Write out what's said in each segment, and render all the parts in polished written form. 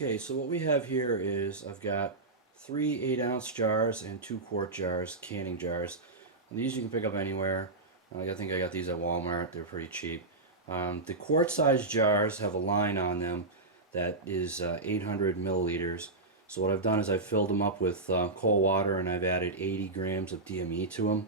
Okay, so what we have here is I've got three 8-ounce jars and two quart jars, canning jars. And these you can pick up anywhere. I think I got these at Walmart. They're pretty cheap. The quart-sized jars have a line on them that is 800 milliliters. So what I've done is I've filled them up with cold water and I've added 80 grams of DME to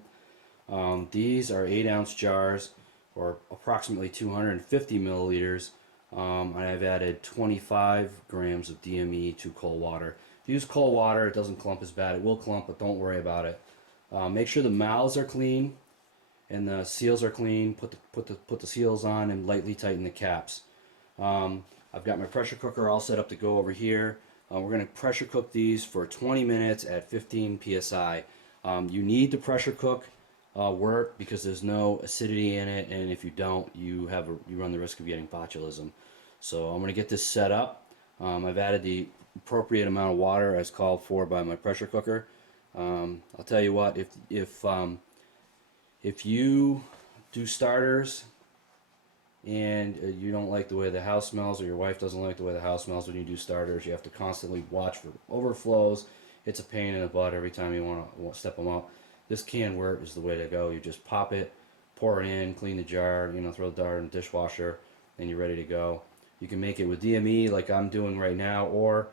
them. These are 8-ounce jars, or approximately 250 milliliters, and I've added 25 grams of DME to cold water. If you use cold water, it doesn't clump as bad. It will clump, but don't worry about it. Make sure the mouths are clean and the seals are clean. Put the seals on and lightly tighten the caps. I've got my pressure cooker all set up to go over here. We're going to pressure cook these for 20 minutes at 15 psi. You need to pressure cook Wort because there's no acidity in it, and if you don't, you run the risk of getting botulism. So I'm going to get this set up. I've added the appropriate amount of water as called for by my pressure cooker. I'll tell you what, if you do starters and you don't like the way the house smells, or your wife doesn't like the way the house smells when you do starters, you have to constantly watch for overflows. It's a pain in the butt every time you want to step them up. This canned Wort is the way to go. You just pop it, pour it in, clean the jar, throw the jar in the dishwasher, and you're ready to go. You can make it with DME like I'm doing right now, or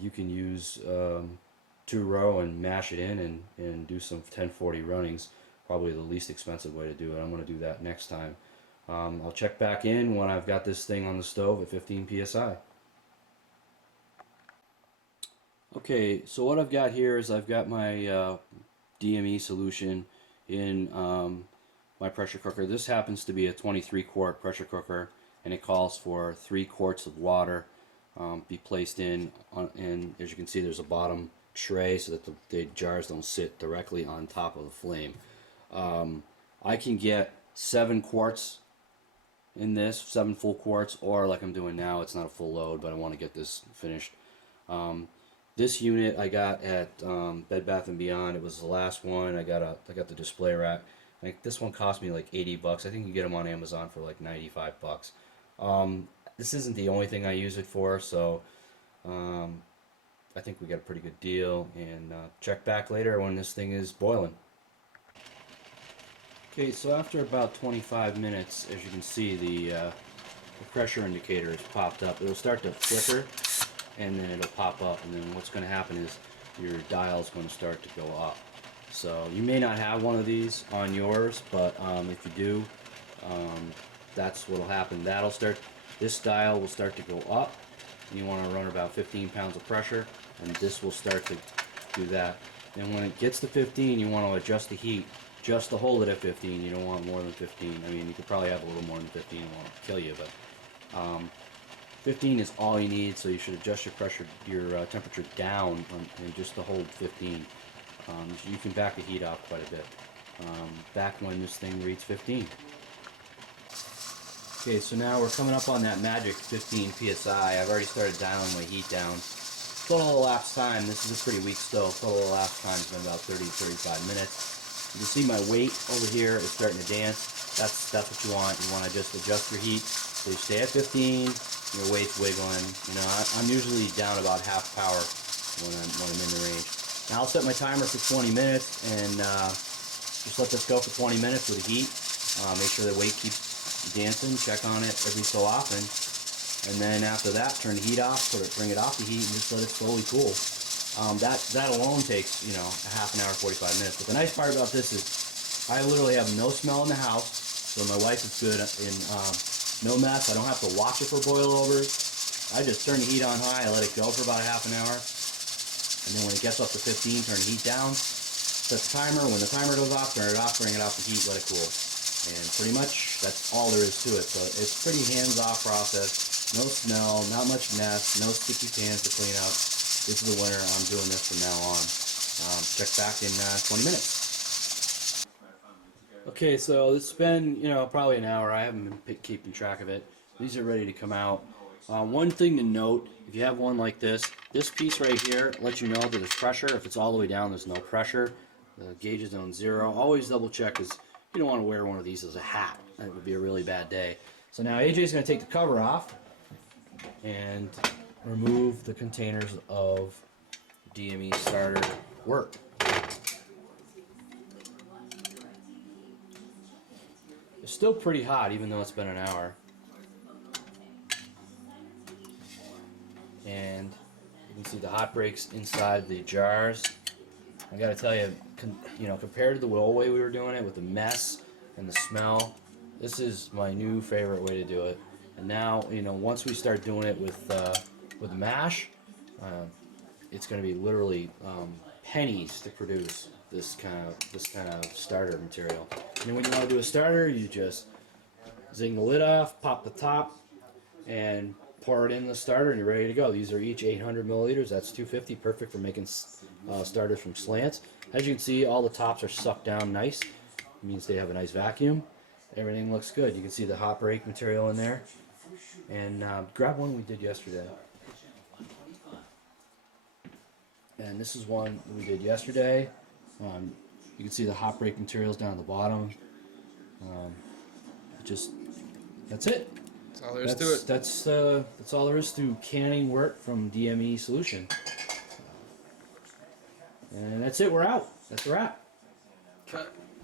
you can use 2-row and mash it in and do some 1040 runnings. Probably the least expensive way to do it. I'm going to do that next time. I'll check back in when I've got this thing on the stove at 15 psi. Okay, so what I've got here is I've got my DME solution in my pressure cooker. This happens to be a 23 quart pressure cooker, and it calls for 3 quarts of water be placed in, and as you can see there's a bottom tray so that the jars don't sit directly on top of the flame. I can get 7 quarts in this, 7 full quarts, or like I'm doing now, it's not a full load, but I want to get this finished. This unit I got at Bed Bath & Beyond. It was the last one. I got the display rack. This one cost me like 80 bucks. I think you get them on Amazon for like 95 bucks. This isn't the only thing I use it for, so I think we got a pretty good deal, and check back later when this thing is boiling. Okay, so after about 25 minutes, as you can see, the pressure indicator has popped up. It'll start to flicker, and then it'll pop up, and then what's going to happen is your dial's going to start to go up. So you may not have one of these on yours, but if you do, that's what will happen. This dial will start to go up, and you want to run about 15 pounds of pressure, and this will start to do that. And when it gets to 15, you want to adjust the heat just to hold it at 15. You don't want more than 15. I mean, you could probably have a little more than 15. It won't kill you, but 15 is all you need. So you should adjust your temperature down and just to hold 15. You can back the heat off quite a bit. Back when this thing reads 15. Okay, so now we're coming up on that magic 15 psi. I've already started dialing my heat down. Total elapsed time, this is a pretty weak stove. Total elapsed time has been about 30-35 minutes. You can see my weight over here is starting to dance. That's what you want. You want to just adjust your heat so you stay at 15. Your weight's wiggling. I'm usually down about half power when I'm in the range. Now I'll set my timer for 20 minutes and just let this go for 20 minutes with the heat. Make sure the weight keeps dancing. Check on it every so often. And then after that, turn the heat off, bring it off the heat, and just let it slowly cool. That alone takes, a half an hour, 45 minutes. But the nice part about this is I literally have no smell in the house, so my wife is good in no mess. I don't have to watch it for boilovers. I just turn the heat on high, I let it go for about a half an hour, and then when it gets up to 15, turn the heat down, set the timer. When the timer goes off, turn it off, bring it off the heat, let it cool. And pretty much that's all there is to it. So it's a pretty hands-off process. No smell, not much mess, no sticky pans to clean up. This is the winter. I'm doing this from now on. Check back in 20 minutes. Okay, so it's been, probably an hour. I haven't been keeping track of it. These are ready to come out. One thing to note, if you have one like this piece right here lets you know that there's pressure. If it's all the way down, there's no pressure. The gauge is on 0. Always double check, because you don't want to wear one of these as a hat. That would be a really bad day. So now AJ's going to take the cover off, and remove the containers of DME starter Wort. It's still pretty hot even though it's been an hour. And you can see the hot breaks inside the jars. I gotta tell you, compared to the old way we were doing it with the mess and the smell, this is my new favorite way to do it. And now, once we start doing it with mash, it's going to be literally pennies to produce this kind of starter material. And then when you want to do a starter, you just zing the lid off, pop the top, and pour it in the starter, and you're ready to go. These are each 800 milliliters. That's 250, perfect for making starters from slants. As you can see, all the tops are sucked down nice. It means they have a nice vacuum. Everything looks good. You can see the hot break material in there. And grab one we did yesterday. And this is one we did yesterday. You can see the hot break materials down at the bottom. That's it. That's all there is to it. That's all there is to canning Wort from DME Solution. And that's it. We're out. That's a wrap. Cut.